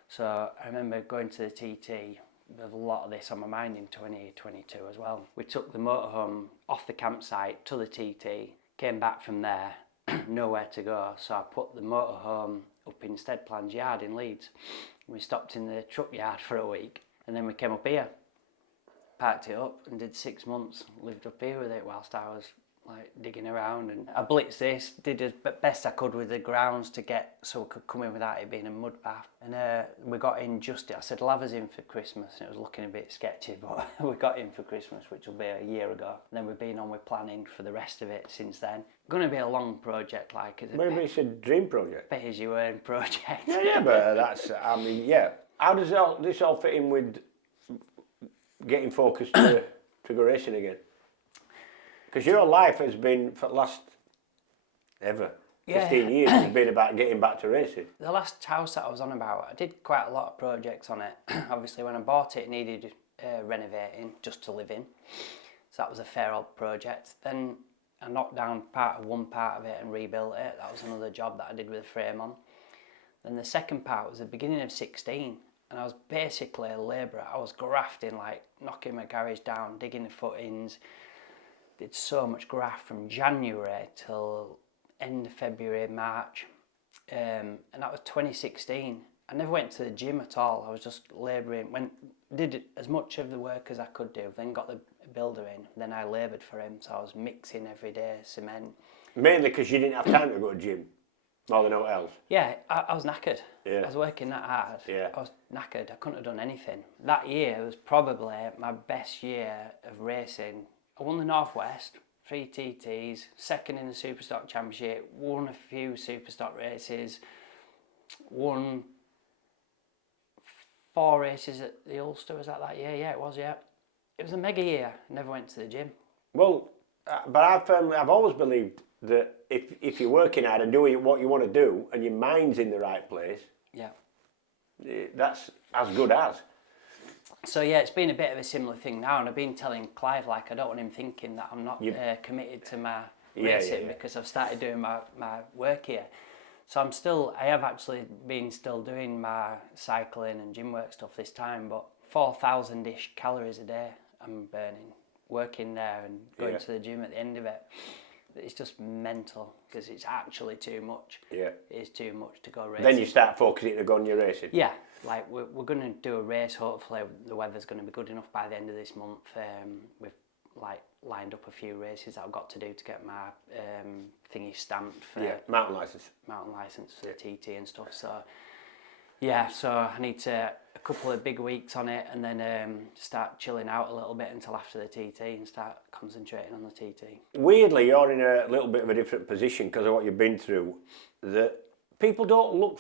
So I remember going to the TT with a lot of this on my mind in 2022 as well. We took the motorhome off the campsite to the TT, came back from there, nowhere to go, so I put the motorhome up in Steadplan's yard in Leeds. We stopped in the truck yard for a week, and then we came up here, packed it up and did 6 months, lived up here with it whilst I was like digging around, and I blitzed this, did as best I could with the grounds to get so we could come in without it being a mud bath. And we got in just, I said, Lava's in for Christmas, and it was looking a bit sketchy, but we got in for Christmas, which will be a year ago. And then we've been on with planning for the rest of it since then. Going to be a long project, like Maybe it's a dream project. Pay as you earn project. Yeah, but that's, I mean, yeah. How does this all fit in with getting focused to go racing again? Because your life has been, for the last, 15 years, has been about getting back to racing. The last house that I was on about, I did quite a lot of projects on it. Obviously, when I bought it, it needed renovating just to live in. So that was a fair old project. Then I knocked down one part of it and rebuilt it. That was another job that I did with a frame on. Then the second part was the beginning of 16, and I was basically a labourer. I was grafting, like knocking my garage down, digging the footings. Did so much graft from January till end of February, March, and that was 2016. I never went to the gym at all. I was just labouring. Did as much of the work as I could do. Then got the builder in. Then I laboured for him. So I was mixing every day, cement. Mainly because you didn't have time to go to the gym, more than what else. Yeah, I was knackered. Yeah. I was working that hard. Yeah. I was knackered. I couldn't have done anything. That year was probably my best year of racing. I won the Northwest, 3 TTs, second in the Superstock Championship, won a few Superstock races, won 4 races at the Ulster. Was that year? Yeah, it was, yeah. It was a mega year. Never went to the gym. Well, but I've always believed that if you're working hard and doing what you want to do and your mind's in the right place, yeah, that's as good as. So yeah, it's been a bit of a similar thing now, and I've been telling Clive, like, I don't want him thinking that I'm not committed to my racing because I've started doing my work here. So I have actually been still doing my cycling and gym work stuff this time, but 4,000-ish calories a day I'm burning, working there and going to the gym at the end of it. It's just mental because it's actually too much. Yeah. It is too much to go racing. Then you start focusing to go on your racing. Yeah, like we're going to do a race. Hopefully the weather's going to be good enough by the end of this month. We've lined up a few races that I've got to do to get my thingy stamped for mountain license for the TT and stuff. So yeah, so I need a couple of big weeks on it, and then start chilling out a little bit until after the TT and start concentrating on the TT. Weirdly, you're in a little bit of a different position because of what you've been through. That people don't look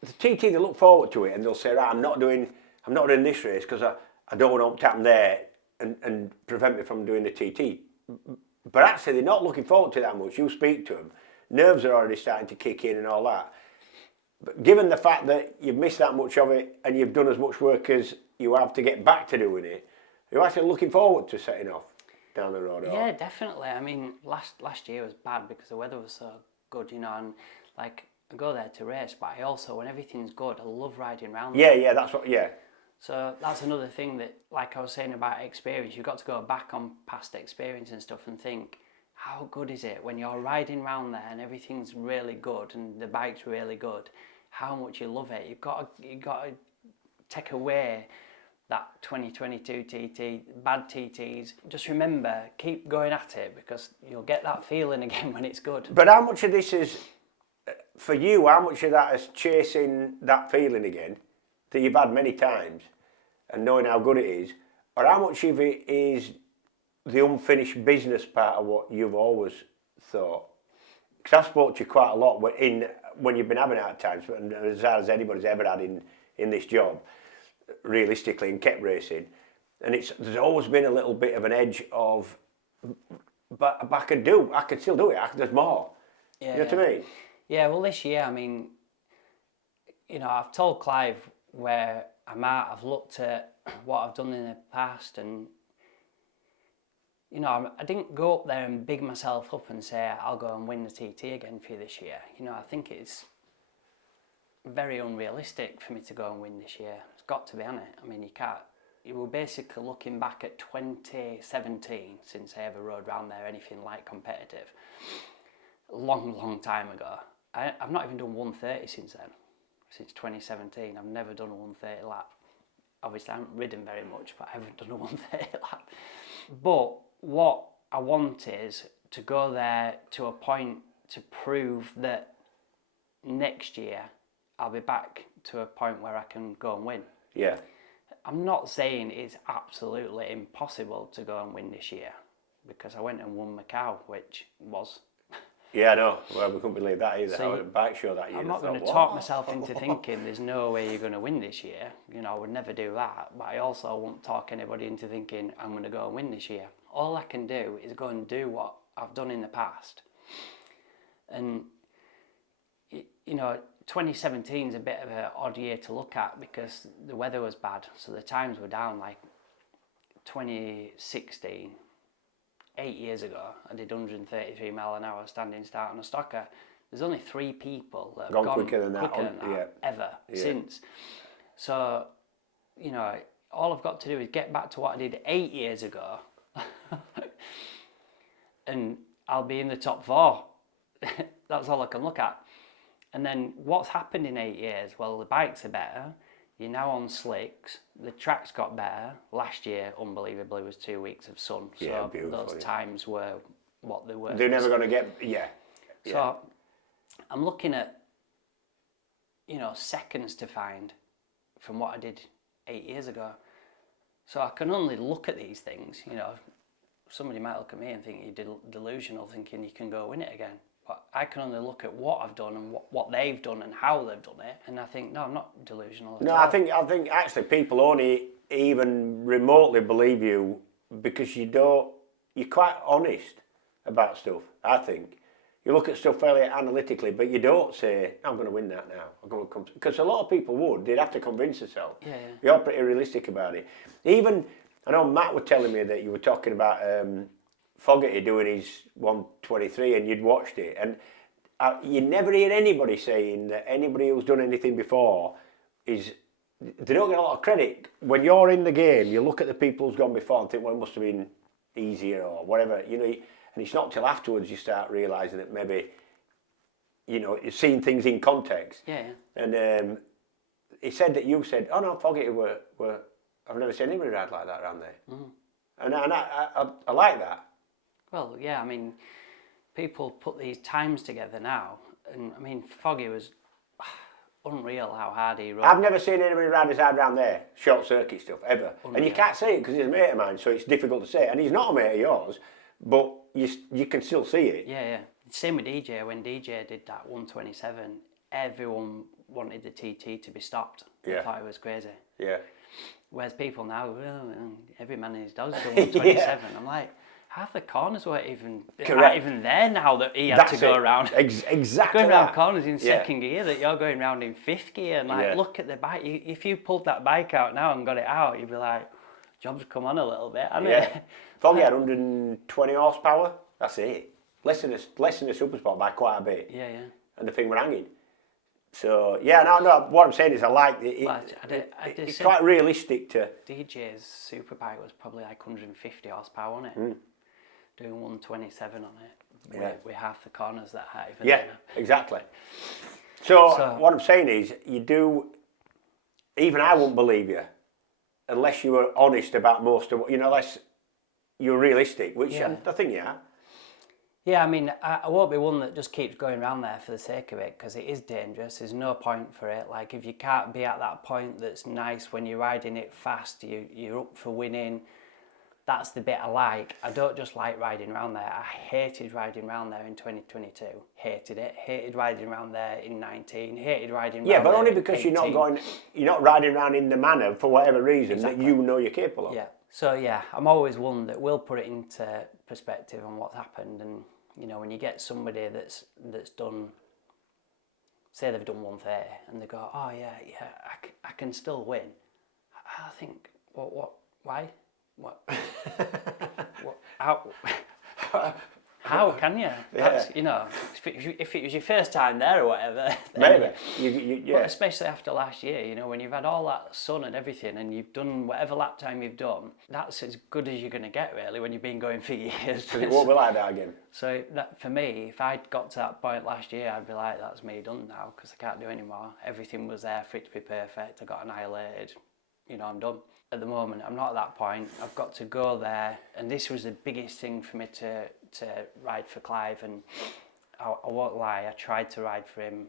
the TT. They look forward to it and they'll say, right, I'm not doing this race because I don't want to happen there and prevent me from doing the TT. But actually, they're not looking forward to that much. You speak to them, nerves are already starting to kick in and all that. But given the fact that you've missed that much of it and you've done as much work as you have to get back to doing it, you're actually looking forward to setting off down the road. Yeah, definitely. I mean, last year was bad because the weather was so good, you know, and like I go there to race, but I also, when everything's good, I love riding around. Yeah, that's what. So that's another thing that, like I was saying about experience, you've got to go back on past experience and stuff and think, how good is it when you're riding around there and everything's really good and the bike's really good, how much you love it. You've got to take away that 2022 TT, bad TTs. Just remember, keep going at it because you'll get that feeling again when it's good. But how much of this is, for you, how much of that is chasing that feeling again that you've had many times and knowing how good it is, or how much of it is the unfinished business part of what you've always thought? Because I've spoke to you quite a lot when you've been having hard times, and as hard as anybody's ever had in this job, realistically, and kept racing. And there's always been a little bit of an edge of, but I can still do it, there's more. Yeah, you know what I mean? Yeah, well this year, I mean, you know, I've told Clive where I'm at, I've looked at what I've done in the past, and you know, I didn't go up there and big myself up and say, I'll go and win the TT again for you this year. You know, I think it's very unrealistic for me to go and win this year. It's got to be on it. I mean, you were basically looking back at 2017 since I ever rode around there anything like competitive. A long time ago. I've not even done 130 since then. Since 2017, I've never done a 130 lap. Obviously, I haven't ridden very much, but I haven't done a 130 lap. But what I want is to go there to a point to prove that next year I'll be back to a point where I can go and win. Yeah. I'm not saying it's absolutely impossible to go and win this year because I went and won Macau, which was... Yeah, I know. Well, we couldn't believe that either. I was at a bike show that year. I'm not going to talk myself into thinking there's no way you're going to win this year. You know, I would never do that. But I also won't talk anybody into thinking I'm going to go and win this year. All I can do is go and do what I've done in the past. And, you know, 2017 is a bit of an odd year to look at because the weather was bad. So the times were down. Like, 2016, 8 years ago, I did 133 mile an hour standing start on a stocker. There's only 3 people that have gone quicker than that, ever since. So, you know, all I've got to do is get back to what I did 8 years ago and I'll be in the top 4. That's all I can look at. And then what's happened in 8 years? Well, the bikes are better. You're now on slicks. The track's got better. Last year, unbelievably, was 2 weeks of sun. So those times were what they were. They're never going to get, So I'm looking at, you know, seconds to find from what I did 8 years ago. So I can only look at these things, you know. Somebody might look at me and think you're delusional, thinking you can go win it again. But I can only look at what I've done and what they've done and how they've done it, and I think, no, I'm not delusional at all. I think actually people only even remotely believe you because you're quite honest about stuff. I think you look at stuff fairly analytically, but you don't say, I'm going to win that now. I'm going to come, because a lot of people would. They'd have to convince themselves. Yeah. You're pretty realistic about it. Even I know Matt was telling me that you were talking about Fogarty doing his 123 and you'd watched it, and you never hear anybody saying that anybody who's done anything before they don't get a lot of credit. When you're in the game, you look at the people who's gone before and think, well, it must have been easier or whatever, you know, and it's not till afterwards you start realising that maybe, you know, you're seeing things in context. Yeah. And he said that you said, oh no, Fogarty were I've never seen anybody ride like that around there. And I like that. Well, yeah, I mean, people put these times together now, and I mean, Foggy was unreal how hard he rode. I've never seen anybody ride as hard around there, short circuit stuff, ever. Unreal. And you can't say it because he's a mate of mine, so it's difficult to say. And he's not a mate of yours, but you can still see it. Yeah. Same with DJ. When DJ did that 127, everyone wanted the TT to be stopped. I thought it was crazy. Yeah. Whereas people now, well, every man and his dog's done 127. I'm like, half the corners aren't even there now that he had to go around. Exactly. Going around corners in second gear that you're going around in fifth gear. And like, look at the bike. If you pulled that bike out now and got it out, you'd be like, job's come on a little bit, hasn't it? Foggy had 120 horsepower. That's it. Less than a Super Sport by quite a bit. Yeah. And the thing were hanging. So no. What I'm saying is, I like it. It's quite realistic to. DJ's Superbike was probably like 150 horsepower on it. Doing 127 on it. With half the corners that high. Exactly. So what I'm saying is, you do. Even I won't believe you, unless you were honest about most of what unless you're realistic, which I think you are. Yeah, I mean, I won't be one that just keeps going around there for the sake of it, because it is dangerous. There's no point for it. Like, if you can't be at that point that's nice when you're riding it fast, you're up for winning. That's the bit I like. I don't just like riding around there. I hated riding around there in 2022. Hated it. Hated riding around there in 19. Hated riding around there. Yeah, but only because you're not riding around in the manner for whatever reason that you know you're capable of. Yeah. So yeah, I'm always one that will put it into perspective on what's happened. And you know, when you get somebody that's done, say they've done 130, and they go, oh yeah, I can still win. I think, why? What? How can you? That's, you know, if it was your first time there or whatever. Maybe. But especially after last year, you know, when you've had all that sun and everything, and you've done whatever lap time you've done, that's as good as you're going to get, really, when you've been going for years. It won't be like that again. So that, for me, if I'd got to that point last year, I'd be like, that's me done now, because I can't do any more. Everything was there for it to be perfect. I got annihilated. You know, I'm done. At the moment, I'm not at that point. I've got to go there, and this was the biggest thing for me to ride for Clive, and I won't lie, I tried to ride for him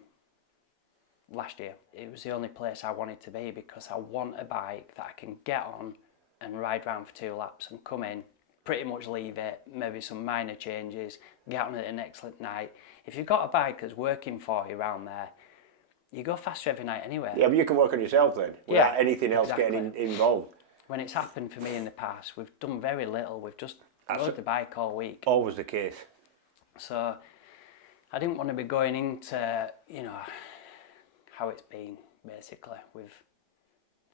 last year. It was the only place I wanted to be, because I want a bike that I can get on and ride round for 2 laps and come in, pretty much leave it, maybe some minor changes, get on it an excellent night. If you've got a bike that's working for you around there, you go faster every night anyway. Yeah, but you can work on yourself then, without anything else getting involved. When it's happened for me in the past, we've done very little. We've just rode the bike all week. Always the case. So I didn't want to be going into, you know, how it's been, basically, with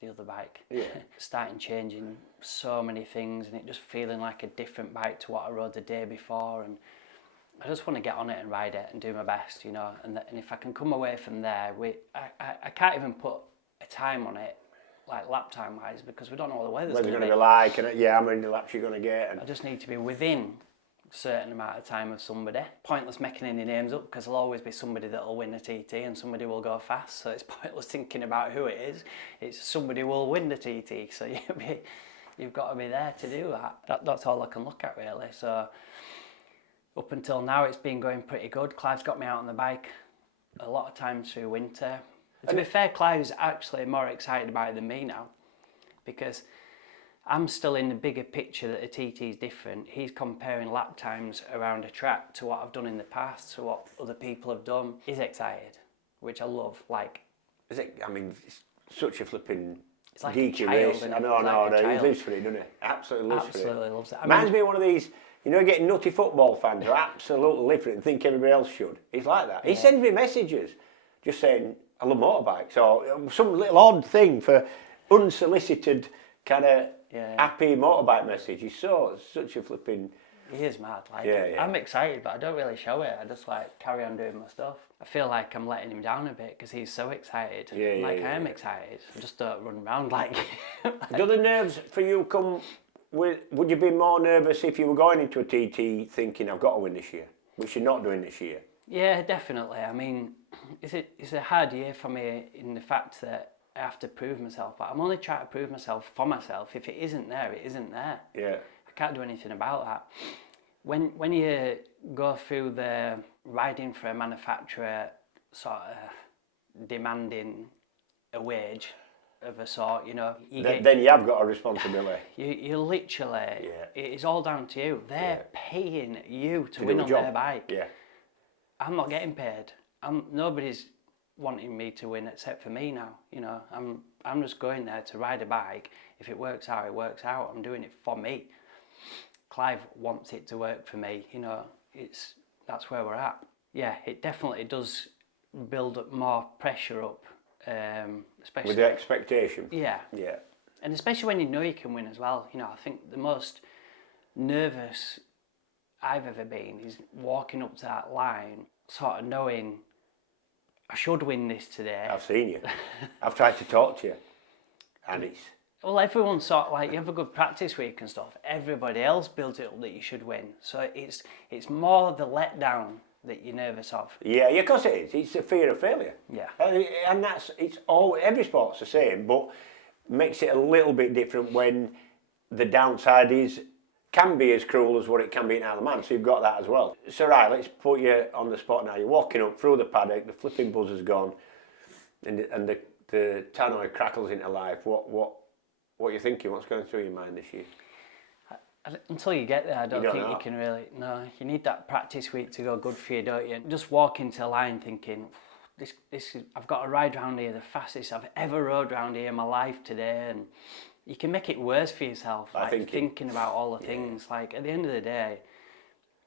the other bike. Yeah. Starting changing so many things and it just feeling like a different bike to what I rode the day before, and I just want to get on it and ride it and do my best, you know. And if I can come away from there, I can't even put a time on it, like lap time wise, because we don't know what the weather's going to be. Like, and how many laps you're going to get. And I just need to be within a certain amount of time of somebody. Pointless making any names up, because there'll always be somebody that'll win a TT and somebody will go fast, so it's pointless thinking about who it is. It's somebody will win the TT, so you've got to be there to do that. That's all I can look at really. So up until now it's been going pretty good. Clive's got me out on the bike a lot of times through winter. To be fair, Clive's actually more excited about it than me now, because I'm still in the bigger picture that a TT is different. He's comparing lap times around a track to what I've done in the past, to what other people have done. He's excited, which I love. Like, is it? I mean, it's such a flipping like geeky a child, race. isn't I it? know, It's like a he child. lives for it, doesn't he? Absolutely lives for it. Absolutely loves it. Reminds me of one of these, you know, getting nutty football fans who absolutely live for it and think everybody else should. He's like that. He sends me messages just saying, I love motorbikes, or some little odd thing for unsolicited kind of happy motorbike message. He's such a flipping... He is mad. Like, Yeah. I'm excited, but I don't really show it. I just like carry on doing my stuff. I feel like I'm letting him down a bit because he's so excited. I am excited. I just don't run around like... Do the nerves for you come with... Would you be more nervous if you were going into a TT thinking, I've got to win this year, which you're not doing this year? Yeah, definitely. I mean, it's a hard year for me in the fact that I have to prove myself, but I'm only trying to prove myself for myself. If it isn't there, it isn't there. Yeah. I can't do anything about that. When you go through the riding for a manufacturer sort of demanding a wage of a sort, you know, Then you have got a responsibility. You literally, it's all down to you. They're paying you to win on job. their bike. Yeah. I'm not getting paid. Nobody's wanting me to win except for me now. You know, I'm just going there to ride a bike. If it works out, it works out. I'm doing it for me. Clive wants it to work for me. You know, that's where we're at. Yeah, it definitely does build up more pressure up, especially With the expectation. Yeah. Yeah. And especially when you know you can win as well. You know, I think the most nervous I've ever been is walking up to that line, sort of knowing I should win this today. I've seen you. I've tried to talk to you, and it's... Well, everyone's sort of like, you have a good practice week and stuff. Everybody else builds it up that you should win. So it's more the letdown that you're nervous of. Yeah, of course it is. It's the fear of failure. Yeah. And it's all, every sport's the same, but makes it a little bit different when the downside can be as cruel as what it can be in Isle of Man, so you've got that as well. So right, let's put you on the spot now. You're walking up through the paddock, the flipping buzzer's gone, and the tannoy crackles into life. What are you thinking? What's going through your mind this year? Until you get there, I don't think you can really... No, you need that practice week to go good for you, don't you? Just walk into a line thinking, I've got to ride round here the fastest I've ever rode round here in my life today, and you can make it worse for yourself, like thinking about all the things. Like, at the end of the day,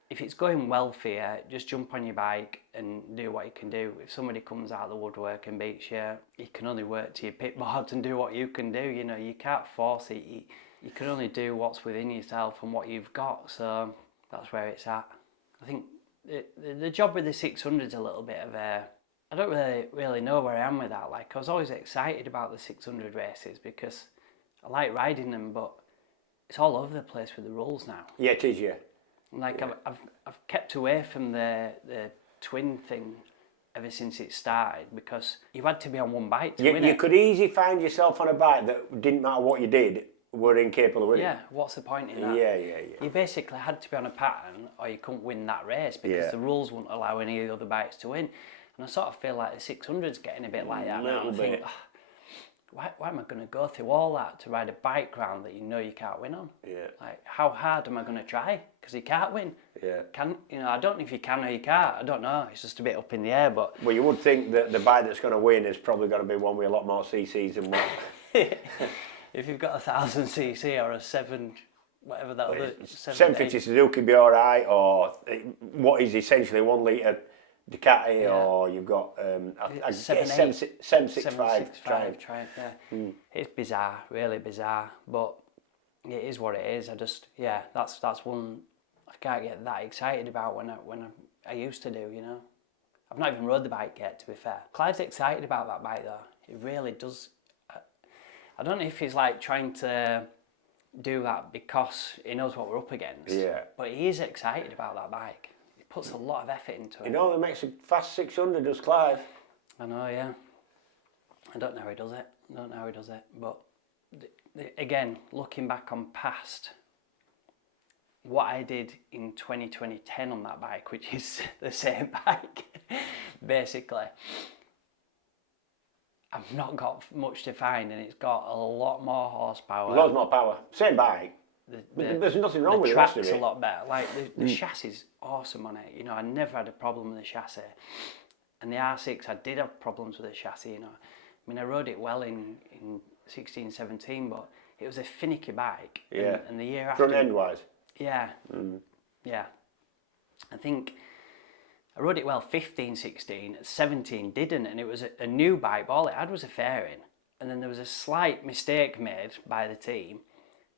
if it's going well for you, just jump on your bike and do what you can do. If somebody comes out of the woodwork and beats you, you can only work to your pit boards and do what you can do. You know, you can't force it. You can only do what's within yourself and what you've got. So that's where it's at. I think the job with the 600 is a little bit of a... I don't really know where I am with that. Like, I was always excited about the 600 races because I like riding them, but it's all over the place with the rules now. Yeah, it is, yeah. Like, I've kept away from the twin thing ever since it started because you had to be on one bike to win it. You could easily find yourself on a bike that didn't matter what you did, were incapable of winning. Yeah, what's the point in that? Yeah. You basically had to be on a pattern or you couldn't win that race because the rules wouldn't allow any of the other bikes to win. And I sort of feel like the 600's getting a bit like that now. I think, why am I going to go through all that to ride a bike round that you know you can't win on? Yeah. Like, how hard am I going to try? Because you can't win. Yeah. I don't know if you can or you can't. I don't know. It's just a bit up in the air, but... Well, you would think that the bike that's going to win is probably going to be one with a lot more CCs than one. If you've got 1,000 cc or a 7... whatever that other... 750 Suzuki be alright, or what is essentially 1 litre Ducati, or you've got I guess 765 Triumph. Yeah. It's bizarre, really bizarre, but it is what it is. That's one I can't get that excited about when I used to do, you know. I've not even rode the bike yet, to be fair. Clive's excited about that bike though. He really does. I don't know if he's like trying to do that because he knows what we're up against. Yeah. But he is excited about that bike. He puts a lot of effort into it. You know, he makes a fast 600, does Clive? I know, yeah. I don't know how he does it. But again, looking back on past, what I did in 2010 on that bike, which is the same bike, basically, I've not got much to find, and it's got a lot more horsepower. Loads more power. Same bike. There's nothing wrong with it. The track's a lot better. Like the chassis is awesome on it. You know, I never had a problem with the chassis. And the R6, I did have problems with the chassis. You know, I mean, I rode it well in 16, 17, but it was a finicky bike. Yeah. And the year after. Front end wise. Yeah. Yeah. I think I rode it well 15, 16, 17 didn't, and it was a new bike, but all it had was a fairing. And then there was a slight mistake made by the team,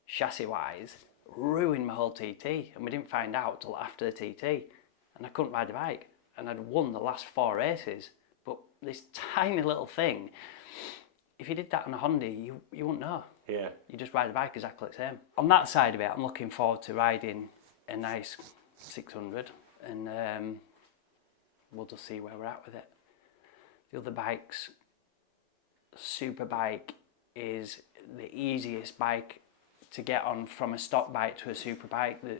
chassis-wise, ruined my whole TT, and we didn't find out till after the TT, and I couldn't ride the bike, and I'd won the last 4 races. But this tiny little thing, if you did that on a Honda, you wouldn't know. Yeah. You just ride the bike exactly the same. On that side of it, I'm looking forward to riding a nice 600, and we'll just see where we're at with it. The other bikes, super bike is the easiest bike to get on from a stock bike to a super bike. They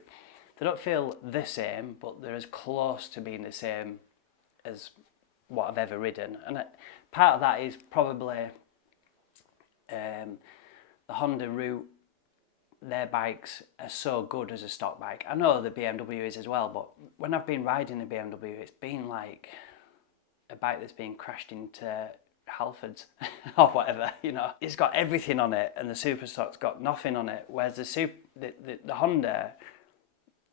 don't feel the same, but they're as close to being the same as what I've ever ridden. And part of that is probably the Honda Route. Their bikes are so good as a stock bike. I know the BMW is as well, but when I've been riding the BMW, it's been like a bike that's been crashed into Halfords or whatever, you know. It's got everything on it, and the Superstock's got nothing on it, whereas the Honda,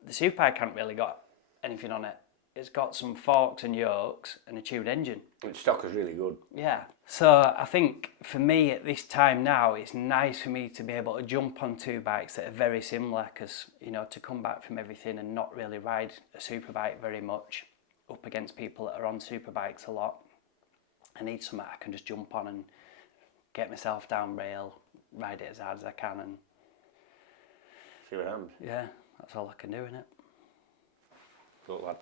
the Superbike hasn't really got anything on it. It's got some forks and yokes and a tuned engine. Its stock is really good. Yeah. So I think for me at this time now, it's nice for me to be able to jump on 2 bikes that are very similar, because, you know, to come back from everything and not really ride a superbike very much up against people that are on superbikes a lot, I need something I can just jump on and get myself down rail, ride it as hard as I can, and see what happens. Yeah, that's all I can do, innit? Good lad.